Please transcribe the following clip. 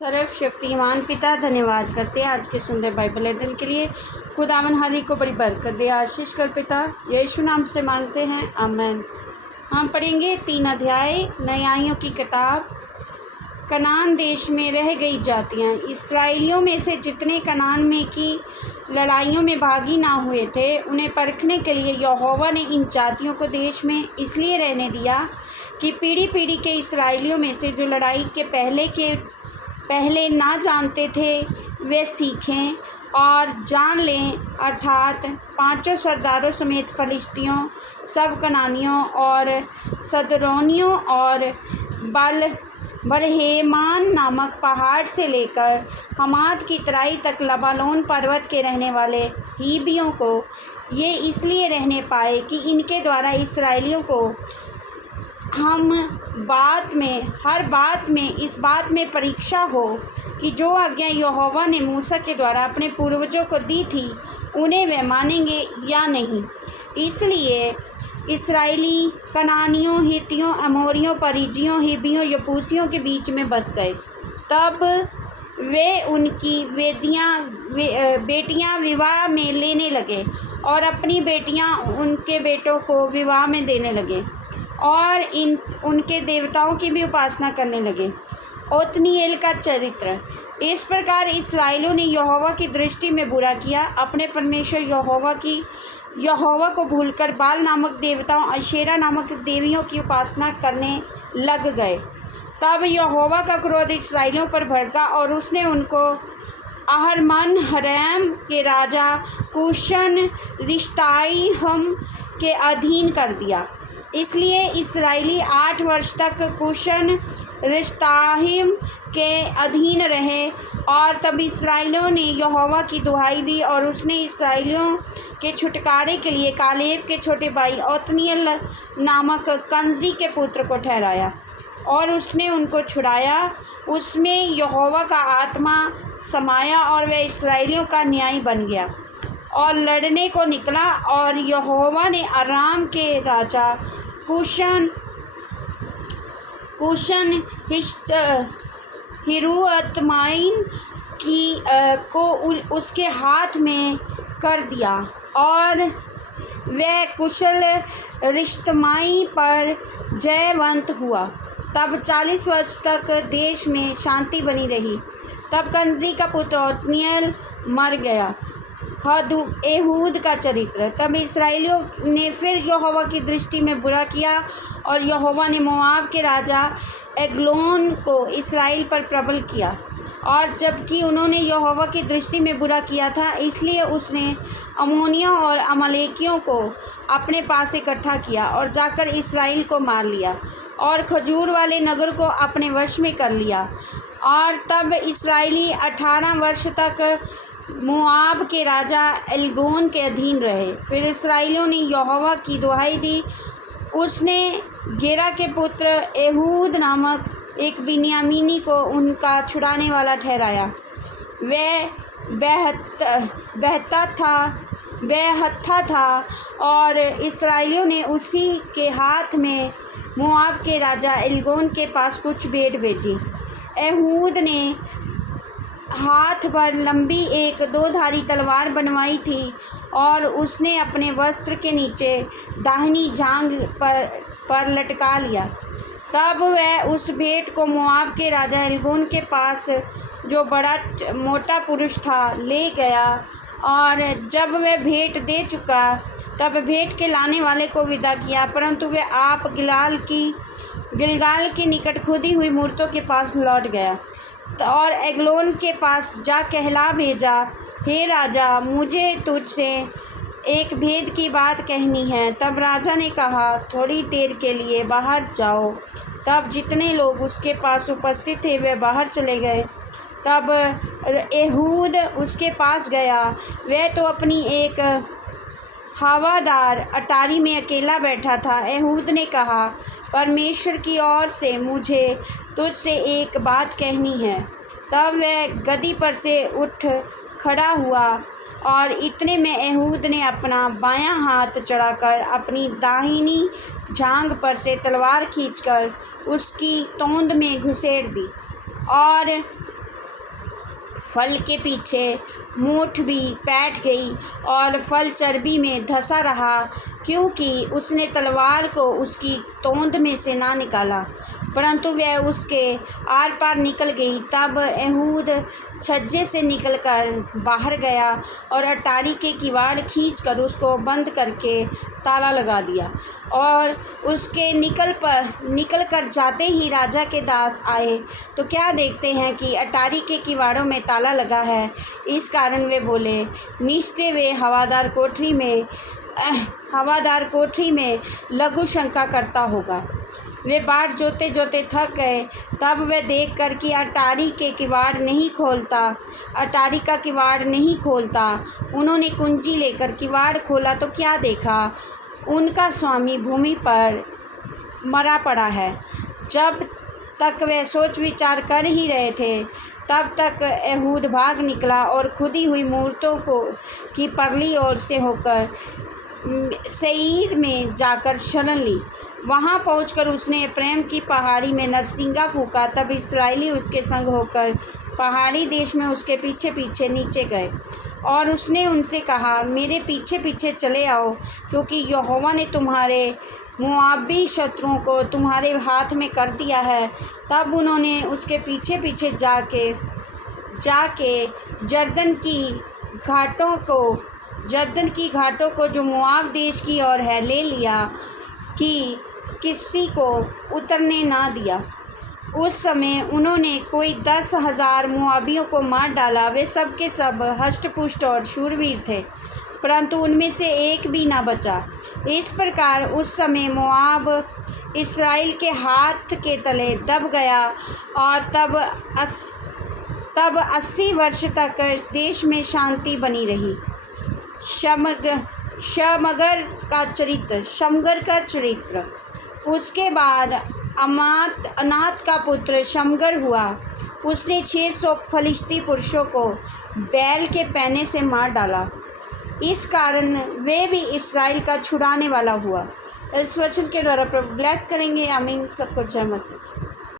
सर्वशक्तिमान पिता धन्यवाद करते हैं आज के सुंदर बाइबल अध्ययन के लिए। खुदावन हादी को बड़ी बरकत दे, आशीष कर पिता यीशु नाम से मांगते हैं, आमीन। हम पढ़ेंगे 3 अध्याय न्यायों की किताब। कनान देश में रह गई जातियाँ। इसराइलियों में से जितने कनान में की लड़ाइयों में भागी ना हुए थे, उन्हें परखने के लिए यहोवा ने इन जातियों को देश में इसलिए रहने दिया कि पीढ़ी पीढ़ी के इसराइलियों में से जो लड़ाई के पहले ना जानते थे वे सीखें और जान लें, अर्थात 5 सरदारों समेत फलिश्तियों, सब कनानियों और सदरोनियों और बलहेमान नामक पहाड़ से लेकर हमात की तराई तक लबानोन पर्वत के रहने वाले हिब्बियों को ये इसलिए रहने पाए कि इनके द्वारा इसराइलियों को हर बात में इस बात में परीक्षा हो कि जो आज्ञा यहोवा ने मूसा के द्वारा अपने पूर्वजों को दी थी उन्हें वे मानेंगे या नहीं। इसलिए इसराइली कनानियों, हित्तियों, अमोरियों, परिज्जियों, हिब्बियों, यबूसियों के बीच में बस गए। तब वे उनकी बेटियां विवाह में लेने लगे और अपनी बेटियां उनके बेटों को विवाह में देने लगे और उनके देवताओं की भी उपासना करने लगे। ओत्नीएल का चरित्र। इस प्रकार इसराइलियों ने यहोवा की दृष्टि में बुरा किया, अपने परमेश्वर यहोवा को भूलकर बाल नामक देवताओं, अशेरा नामक देवियों की उपासना करने लग गए। तब यहोवा का क्रोध इसराइलियों पर भड़का और उसने उनको अहरमन-हरैम के राजा कूशन रिश्ताइम के अधीन कर दिया। इसलिए इसराइली 8 वर्ष तक कूशन रिश्ताइम के अधीन रहे। और तब इसराइलियों ने यहोवा की दुहाई दी और उसने इसराइलियों के छुटकारे के लिए कालेब के छोटे भाई ओत्नीएल नामक कनजी के पुत्र को ठहराया और उसने उनको छुड़ाया। उसमें यहोवा का आत्मा समाया और वह इसराइलियों का न्यायी बन गया और लड़ने को निकला। और यहोवा ने अराम के राजा कूशन हिरुअतमाइन को उसके हाथ में कर दिया और वह कुशल रिश्तमाई पर जयवंत हुआ। तब 40 वर्ष तक देश में शांति बनी रही। तब कनजी का पुत्र ओत्नीएल मर गया। एहूद का चरित्र। तब इसराइलियों ने फिर यहोवा की दृष्टि में बुरा किया और यहोवा ने मोआब के राजा एग्लोन को इसराइल पर प्रबल किया। और जबकि उन्होंने यहोवा की दृष्टि में बुरा किया था, इसलिए उसने अम्मोनियों और अमालेकियों को अपने पास इकट्ठा किया और जाकर इसराइल को मार लिया और खजूर वाले नगर को अपने वश में कर लिया। और तब इसराइली 18 वर्ष तक मोआब के राजा एल्गोन के अधीन रहे। फिर इसराइलियों ने यहोवा की दुहाई दी। उसने गेरा के पुत्र एहूद नामक एक बिन्यामीनी को उनका छुड़ाने वाला ठहराया। वह बेहत्था था और इसराइलियों ने उसी के हाथ में मोआब के राजा एल्गोन के पास कुछ भेंट भेजी। एहूद ने हाथ भर लंबी एक 2-धारी तलवार बनवाई थी और उसने अपने वस्त्र के नीचे दाहिनी जांघ पर लटका लिया। तब वह उस भेंट को मोआब के राजा एल्गोन के पास, जो बड़ा मोटा पुरुष था, ले गया। और जब वह भेंट दे चुका तब भेंट के लाने वाले को विदा किया, परंतु वह आप गिलगाल के निकट खुदी हुई मूर्तों के पास लौट गया और एग्लोन के पास जा कहला भेजा, हे राजा, मुझे तुझसे एक भेद की बात कहनी है। तब राजा ने कहा, थोड़ी देर के लिए बाहर जाओ। तब जितने लोग उसके पास उपस्थित थे वे बाहर चले गए। तब एहूद उसके पास गया। वह तो अपनी एक हवादार अटारी में अकेला बैठा था। एहूद ने कहा, परमेश्वर की ओर से मुझे तुझसे एक बात कहनी है। तब वह गद्दी पर से उठ खड़ा हुआ और इतने में एहूद ने अपना बायां हाथ चढ़ाकर अपनी दाहिनी जांघ पर से तलवार खींचकर उसकी तोंद में घुसेड़ दी और फल के पीछे मूठ भी बैठ गई और फल चर्बी में धंसा रहा, क्योंकि उसने तलवार को उसकी तोंद में से ना निकाला, परंतु वह उसके आर पार निकल गई। तब एहूद छज्जे से निकलकर बाहर गया और अटारी के किवाड़ खींचकर उसको बंद करके ताला लगा दिया। और उसके निकल कर जाते ही राजा के दास आए तो क्या देखते हैं कि अटारी के किवाड़ों में ताला लगा है। इस कारण वे बोले, निश्चय वे हवादार कोठरी में लघु शंका करता होगा। वे बाट जोते जोते थक गए। तब वे देख कर कि अटारी का किवाड़ नहीं खोलता, उन्होंने कुंजी लेकर किवाड़ खोला तो क्या देखा, उनका स्वामी भूमि पर मरा पड़ा है। जब तक वे सोच विचार कर ही रहे थे, तब तक एहूद भाग निकला और खुदी हुई मूर्तों की परली ओर से होकर सेईर में जाकर शरण ली। वहाँ पहुंचकर उसने प्रेम की पहाड़ी में नरसिंगा फूंका। तब इस्राएली उसके संग होकर पहाड़ी देश में उसके पीछे पीछे नीचे गए और उसने उनसे कहा, मेरे पीछे पीछे चले आओ, क्योंकि यहोवा ने तुम्हारे मोआबी शत्रुओं को तुम्हारे हाथ में कर दिया है। तब उन्होंने उसके पीछे पीछे जाके जर्दन की घाटों को जो मोआब देश की ओर है ले लिया, कि किसी को उतरने ना दिया। उस समय उन्होंने कोई 10,000 मोआबियों को मार डाला। वे सब के सब हष्टपुष्ट और शूरवीर थे, परंतु उनमें से एक भी ना बचा। इस प्रकार उस समय मोआब इस्राएल के हाथ के तले दब गया और तब 80 वर्ष तक देश में शांति बनी रही। शमगर का चरित्र। उसके बाद अनात का पुत्र शमगर हुआ। उसने 600 फलिस्ती पुरुषों को बैल के पैने से मार डाला। इस कारण वे भी इस्राएल का छुड़ाने वाला हुआ। इस वचन के द्वारा प्रभु ब्लेस करेंगे। आमीन। सबको जय मसीह।